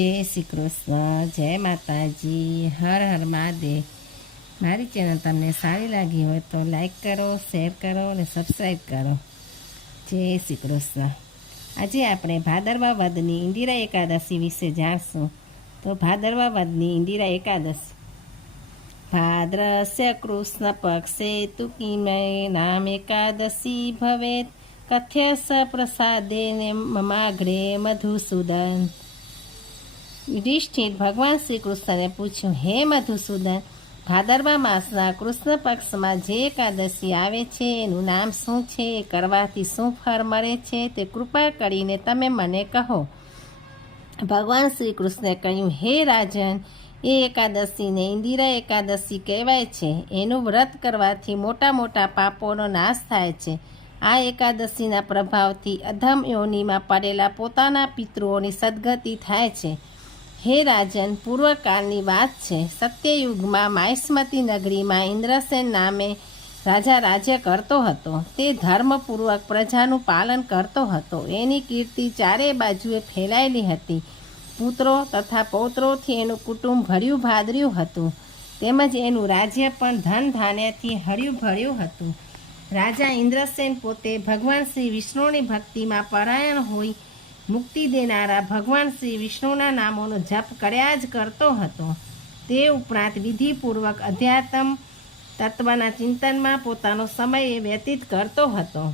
જય શ્રી કૃષ્ણ, જય માતાજી, હર હર મહાદેવ. મારી ચેનલ તમને સારી લાગી હોય તો લાઈક કરો શેર કરો અને સબસ્ક્રાઈબ કરો. જય શ્રી કૃષ્ણ. આજે આપણે ભાદરવા વદની ઇન્દિરા એકાદશી વિશે જાણશું. તો ભાદરવા વદની ઇન્દિરા એકાદશી. ભાદ્રસ્ય કૃષ્ણ પક્ષે તુકીમય નામ એકાદશી ભવેત. કથ્ય પ્રસાદે મમાગ્રે મધુસૂદન. યુધિષ્ઠિર ભગવાન શ્રી કૃષ્ણને પૂછ્યું, હે મધુસૂદન, ભાદરવા માસના કૃષ્ણ પક્ષમાં જે એકાદશી આવે છે, એનું નામ શું છે એ કરવાથી શું ફળ મળે છે, તે કૃપા કરીને તમે મને કહો. ભગવાન શ્રી કૃષ્ણે કહ્યું, હે રાજન, એ એકાદશીને ઇન્દિરા એકાદશી કહેવાય છે. એનું વ્રત કરવાથી મોટા મોટા પાપોનો નાશ થાય છે. આ એકાદશીના પ્રભાવથી અધમ યોનીમાં પડેલા પોતાના પિતૃઓની સદગતિ થાય છે. હે રાજન, પૂર્વકાળની વાત છે. સત્યયુગમાં માયસ્મતી નગરીમાં ઇન્દ્રસેન નામે રાજા રાજ્ય કરતો હતો. તે ધર્મપૂર્વક પ્રજાનું પાલન કરતો હતો. એની કીર્તિ ચારે બાજુએ ફેલાયેલી હતી. પુત્રો તથા પૌત્રોથી એનું કુટુંબ ભર્યું ભાદર્યું હતું. તેમજ એનું રાજ્ય પણ ધન ધાન્યથી હર્યું ભર્યું હતું. રાજા ઇન્દ્રસેન પોતે ભગવાન શ્રી વિષ્ણુની ભક્તિમાં પરાયણ હોઈ મુક્તિ દેનારા ભગવાન શ્રી વિષ્ણુના નામોનો જપ કર્યા જ કરતો હતો. તે ઉપરાંત વિધિપૂર્વક અધ્યાત્મ તત્વના ચિંતનમાં પોતાનો સમય વ્યતીત કરતો હતો.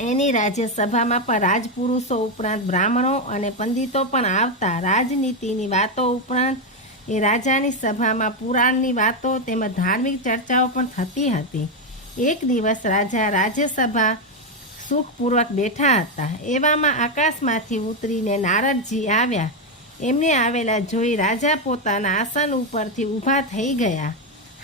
એની રાજ્યસભામાં પણ રાજપુરુષો ઉપરાંત બ્રાહ્મણો અને પંડિતો પણ આવતા રાજનીતિની વાતો ઉપરાંત એ રાજાની સભામાં પુરાણની વાતો તેમજ ધાર્મિક ચર્ચાઓ પણ થતી હતી. એક દિવસ રાજા રાજ્યસભા સુખપૂર્વક બેઠા હતા. એવામાં આકાશમાંથી ઉતરીને નારદજી આવ્યા. એમને આવેલા જોઈ રાજા પોતાના આસન ઉપરથી ઊભા થઈ ગયા.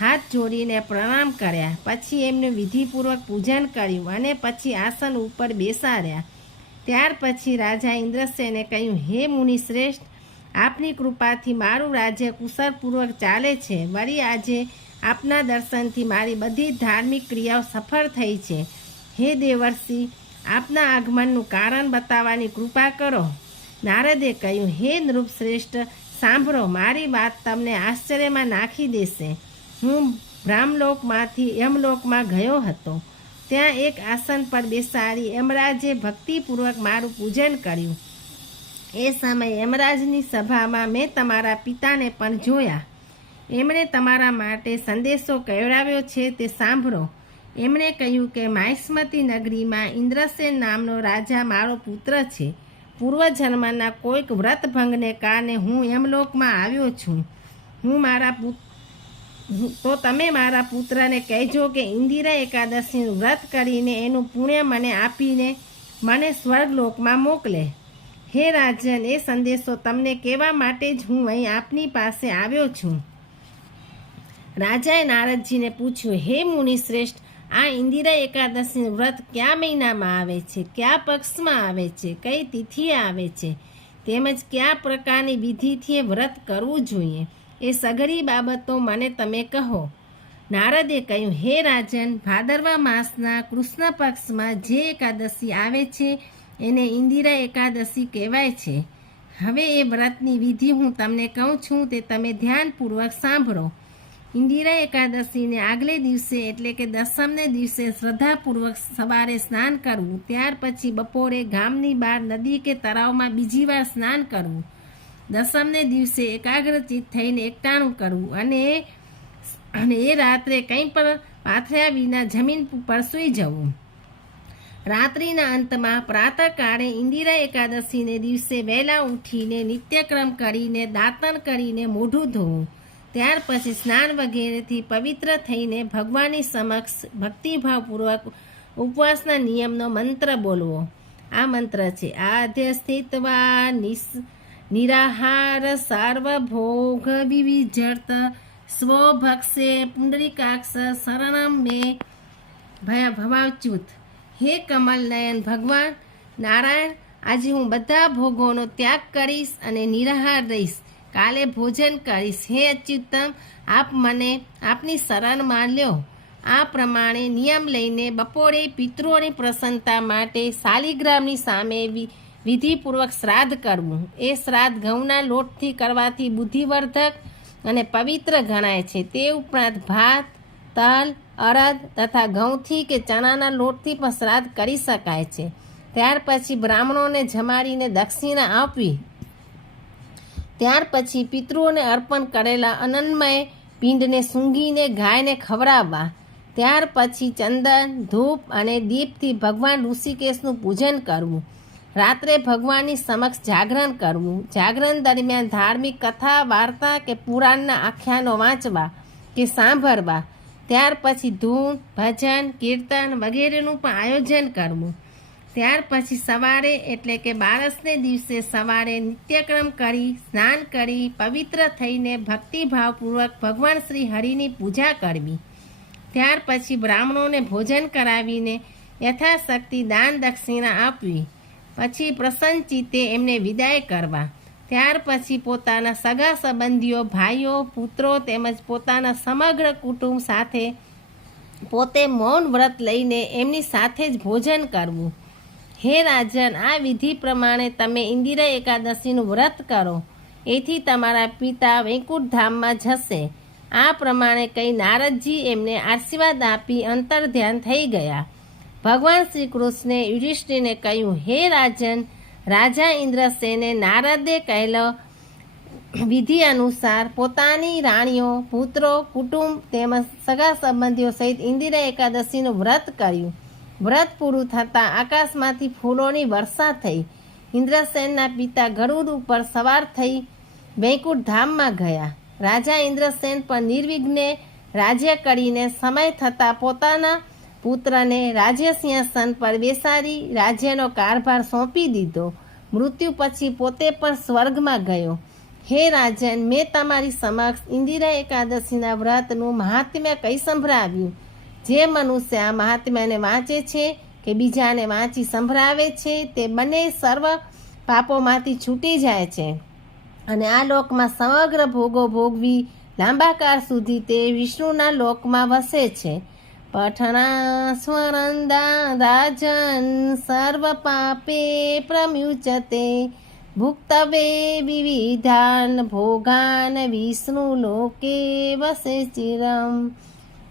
હાથ જોડીને પ્રણામ કર્યા. પછી એમનું વિધિપૂર્વક પૂજન કર્યું અને પછી આસન ઉપર બેસાડ્યા. ત્યાર પછી રાજા ઇન્દ્રસેને કહ્યું, હે મુનિ શ્રેષ્ઠ, આપની કૃપાથી મારું રાજ્ય કુશળપૂર્વક ચાલે છે. વળી આજે આપના દર્શનથી મારી બધી ધાર્મિક ક્રિયાઓ સફળ થઈ છે. હે દેવર્ષિ, આપના આગમનનું કારણ બતાવવાની કૃપા કરો. નારદે કહ્યું, હે નૃપશ્રેષ્ઠ, સાંભળો, મારી વાત તમને આશ્ચર્યમાં નાખી દેશે. હું બ્રાહ્મલોકમાંથી યમલોકમાં ગયો હતો. ત્યાં એક આસન પર બેસાડી યમરાજે ભક્તિપૂર્વક મારું પૂજન કર્યું. એ સમયે યમરાજની સભામાં મેં તમારા પિતાને પણ જોયા. એમણે તમારા માટે સંદેશો કહેવડાવ્યો છે તે સાંભળો. એમણે કહ્યું કે માયસ્મતી નગરીમાં ઇન્દ્રસેન નામનો રાજા મારો પુત્ર છે. પૂર્વજન્મના કોઈક વ્રતભંગને કારણે હું યમલોકમાં આવ્યો છું. હું મારા તો તમે મારા પુત્રને કહેજો કે ઇન્દિરા એકાદશીનું વ્રત કરીને એનું પુણ્ય મને આપીને મને સ્વર્ગલોકમાં મોકલે. હે રાજન, એ સંદેશો તમને કહેવા માટે જ હું અહીં આપની પાસે આવ્યો છું. રાજાએ નારદજીને પૂછ્યું, હે મુનિ શ્રેષ્ઠ આ ઇન્દિરા એકાદશીનું વ્રત કયા મહિનામાં આવે છે? કયા પક્ષમાં આવે છે? કઈ તિથિએ આવે છે? તેમજ કયા પ્રકારની વિધિથી વ્રત કરવું જોઈએ? એ સઘળી બાબતો મને તમે કહો. નારદે કહ્યું, હે રાજન, ભાદરવા માસના કૃષ્ણ પક્ષમાં જે એકાદશી આવે છે, એને ઇન્દિરા એકાદશી કહેવાય છે. હવે એ વ્રતની વિધિ હું તમને કહું છું, તે તમે ધ્યાનપૂર્વક સાંભળો. ઇન્દિરા એકાદશીને આગલે દિવસે એટલે કે દસમને દિવસે શ્રદ્ધાપૂર્વક સવારે સ્નાન કરવું. ત્યાર પછી બપોરે ગામની બહાર નદી કે તળાવમાં બીજી વાર સ્નાન કરવું. દસમને દિવસે એકાગ્રચિત થઈને એકટાણું કરવું અને અને એ રાત્રે કંઈ પણ પાથર્યા વિના જમીન પર સૂઈ જવું. રાત્રિના અંતમાં પ્રાતઃકાળે ઇન્દિરા એકાદશીને દિવસે વહેલા ઉઠીને નિત્યક્રમ કરીને દાંતણ કરીને મોઢું ધોવું. ત્યાર પછી સ્નાન વગેરેથી પવિત્ર થઈને ભગવાનની સમક્ષ ભક્તિભાવપૂર્વક ઉપવાસના નિયમનો મંત્ર બોલવો. આ મંત્ર છે આધ્ય સ્થિતવા નિસ, નિરાહાર સાર્વભોગ વિવિજર્ત સ્વભક્ષે પુંડરીકાક્ષ શરણમ મે ભયા ભવાચ્યુત હે કમલ નયન ભગવાન, નારાયણ, આજે હું બધા ભોગોનો ત્યાગ કરીશ અને નિરાહાર રહીશ. કાલે ભોજન કરીશ. હે અચ્યુતમ, આપ મને આપની શરણમાં લ્યો. આ પ્રમાણે નિયમ લઈને બપોરે પિતૃઓની પ્રસન્નતા માટે શાલિગ્રામની સામે વિધિપૂર્વક શ્રાદ્ધ કરવું. એ શ્રાદ્ધ ઘઉંના લોટથી કરવાથી બુદ્ધિવર્ધક અને પવિત્ર ગણાય છે. તે ઉપરાંત ભાત, તલ અડદ તથા ઘઉંથી કે ચણાના લોટથી પણ શ્રાદ્ધ કરી શકાય છે. ત્યાર પછી બ્રાહ્મણોને જમાડીને દક્ષિણા આપવી. ત્યાર પછી પિતૃઓને અર્પણ કરેલા અનન્મય પિંડને સૂંઘીને, ગાયને ખવડાવવા. ત્યાર પછી ચંદન, ધૂપ અને દીપથી ભગવાન ઋષિકેશનું પૂજન કરવું. રાત્રે ભગવાનની સમક્ષ જાગરણ કરવું. જાગરણ દરમિયાન ધાર્મિક કથા, વાર્તા કે પુરાણના આખ્યાનો વાંચવા કે સાંભળવા. ત્યાર પછી ધૂન, ભજન, કીર્તન વગેરેનું પણ આયોજન કરવું. ત્યાર પછી સવારે એટલે કે બારસને દિવસે સવારે નિત્યક્રમ કરી, સ્નાન કરી, પવિત્ર થઈને ભક્તિભાવપૂર્વક ભગવાન શ્રી હરિની પૂજા કરવી. ત્યાર પછી બ્રાહ્મણોને ભોજન કરાવીને યથાશક્તિ દાન દક્ષિણા આપવી. પછી પ્રસન્ન ચિત્તે એમને વિદાય કરવા. ત્યાર પછી પોતાના સગા સંબંધીઓ, ભાઈઓ, પુત્રો તેમજ પોતાના સમગ્ર કુટુંબ સાથે પોતે મૌન વ્રત લઈને એમની સાથે જ ભોજન કરવું. હે રાજન, આ વિધિ પ્રમાણે તમે ઇન્દિરા એકાદશીનું વ્રત કરો. એથી તમારા પિતા વૈકુંઠ જશે. આ પ્રમાણે કહી નારદજી એમને આશીર્વાદ આપી અંતર ધ્યાન થઈ ગયા. ભગવાન શ્રી કૃષ્ણે યુધિષ્ઠિરને કહ્યું, હે રાજન, રાજા ઇન્દ્રસેને નારદે કહેલો વિધિ અનુસાર પોતાની રાણીઓ, પુત્રો, કુટુંબ તેમજ સગા સંબંધીઓ સહિત ઇન્દિરા એકાદશીનું વ્રત કર્યું. વ્રત પૂરું થતાં આકાશમાંથી ફૂલોની વર્ષા થઈ. ઇન્દ્રસેનના પિતા ગરુડ ઉપર સવાર થઈ વૈકુંઠ ધામમાં ગયા. રાજા ઇન્દ્રસેન પણ નિર્વિઘ્ને રાજ્ય કરીને સમય થતાં પોતાના પુત્રને રાજ્ય સિંહાસન પર બેસાડી રાજ્યનો કારભાર સોંપી દીધો. મૃત્યુ પછી પોતે પણ સ્વર્ગમાં ગયો. હે રાજન મેં તમારી સમક્ષ ઇન્દિરા એકાદશીના વ્રતનું મહાત્મ્ય કઈ સંભળાવ્યું? જે મનુષ્ય આ મહાત્મ્યને વાંચે છે કે બીજાને વાંચી સંભળાવે છે, તે બંને સર્વ પાપોમાંથી છૂટી જાય છે. અને આ લોકમાં સમગ્ર ભોગો ભોગવી લાંબા કાળ સુધી તે વિષ્ણુના લોકમાં વસે છે. પઠણા સ્વરંદા રાજન સર્વ પાપે પ્રમ્યુચતે ભુક્તવે વિવિધાન ભોગાન વિષ્ણુ લોકે વસે ચિરમ.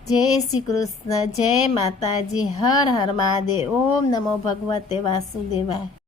જય શ્રી કૃષ્ણ જય માતાજી હર હર મહાદેવ ઓમ નમો ભગવતે વાસુદેવાય.